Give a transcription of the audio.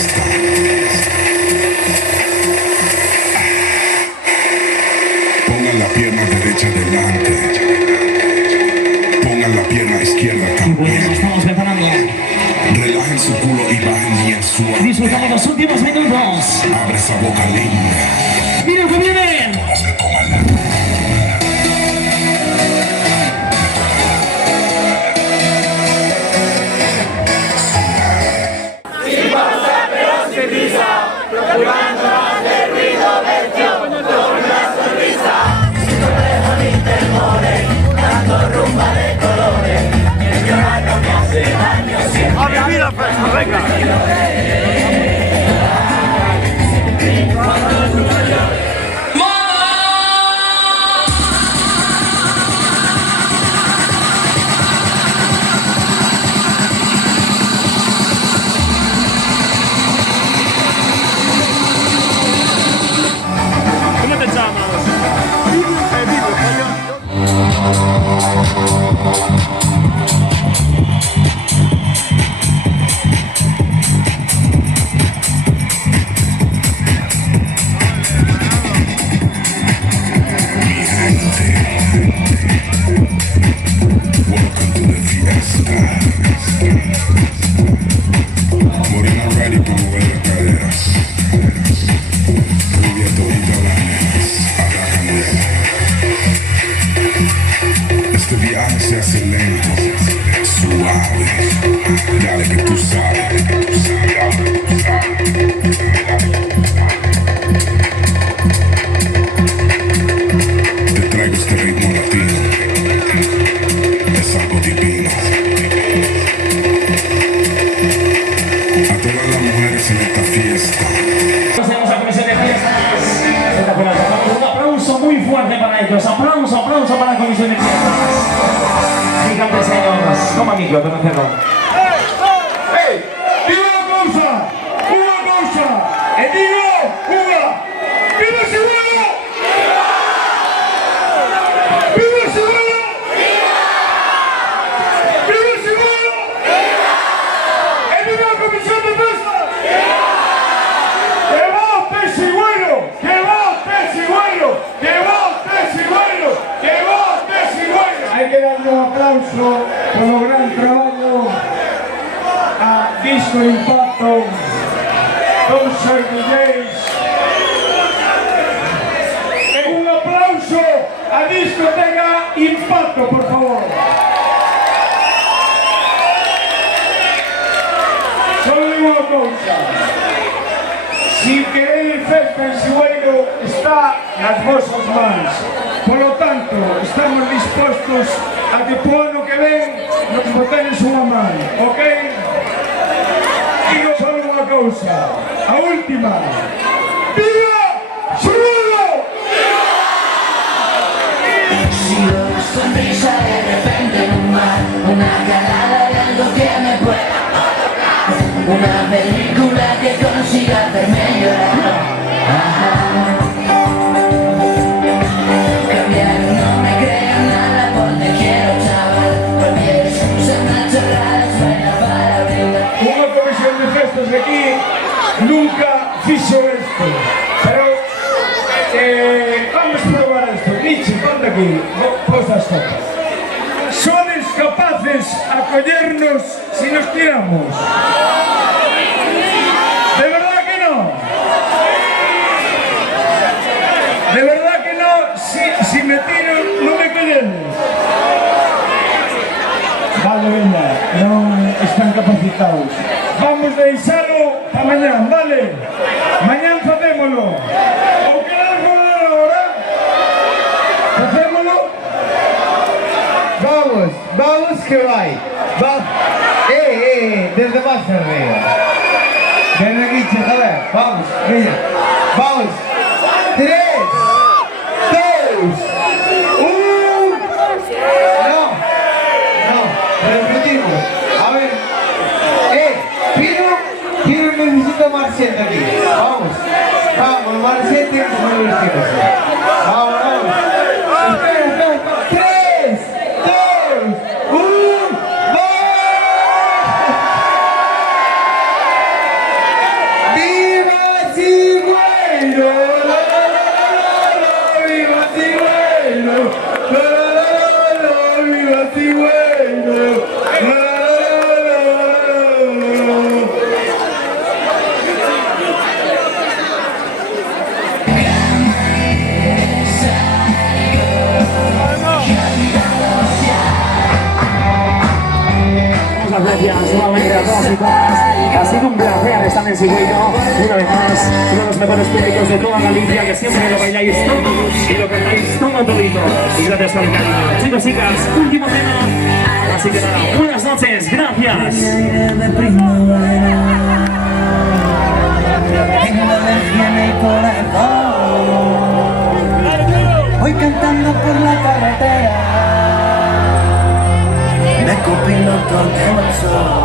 fiesta. Pongan la pierna derecha delante. Pongan la pierna izquierda también. Estamos preparando. Relajen su culo y bajen bien suave. Disfrutamos los últimos minutos. Abre esa boca linda. ¡Mira que vienen! Procurando hacer ruido, versión con una sonrisa, sin complejo ni temores, dando rumba de colores. El llorar no me hace daño siempre. ¡A vivir la fiesta, venga! Aplauso para la comisión de fiestas. Fíjate, señores, como amigo, pero perdón. ¡Hey! ¡Digo una cosa! ¡E digo una! ¡Viva Seguro! ¡Viva Seguro! ¡Viva Seguro! ¡E viva la comisión de fiestas! ¡Que vote Sigüero! ¡Que vote Sigüero! ¡Que vote Sigüero! ¡Que vote Sigüero! Hay que darle un aplauso por el gran trabajo a Disco Impacto, Concert DJs. Un aplauso a Discoteca Impacto, por favor. Solo digo una cosa. Si queréis festa en Sigüeiro, está nas vosas mans. Por lo tanto, estamos dispostos a que po ano que ven nos botenes unha man, ok? Digo solo unha cousa, a última. Viva Seguro! Si una sonrisa de repente en un mar, una calada de algo que me pueda provocar, una película que consiga hacerme llorar. Ajá. Cambiar no me creo nada, ponte quiero chaval, cualquier excusa una chorrada es buena para brindar. Unha comisión de festas de aquí nunca fixo esto, pero vamos a probar esto. Nietzsche, ponte aquí, pos as copas. ¿Sois capaces a collernos si nos tiramos? ¿De verdad que no? ¿De verdad que no? Si me tiro, no me collenes. Vale, venga, non están capacitados. Vamos deixalo para mañán, vale? Mañán facémolo. Ou queremos fazer agora? Facémolo? Vamos que vai. Desde más arriba. Ven aquí, joder. Vamos, venga. Vamos. 3, 2, 1. No, repetimos. A ver. Pino necesita Marcete aquí. Vamos, Marcete, no lo vestimos. Vamos. Espera. 3, 2, 1. igualmente a todos y todas. Ha sido un placer estar en Sigüeño. Una vez más, uno de los mejores públicos de toda Galicia, que siempre lo bailáis todo y lo cantáis todo todito. Y gracias por el cariño. Chicos, chicas, último tema. Así que nada, buenas noches, gracias. de primavera tengo una alergia en el corazón. Voy cantando por la carretera de copiloto de sol.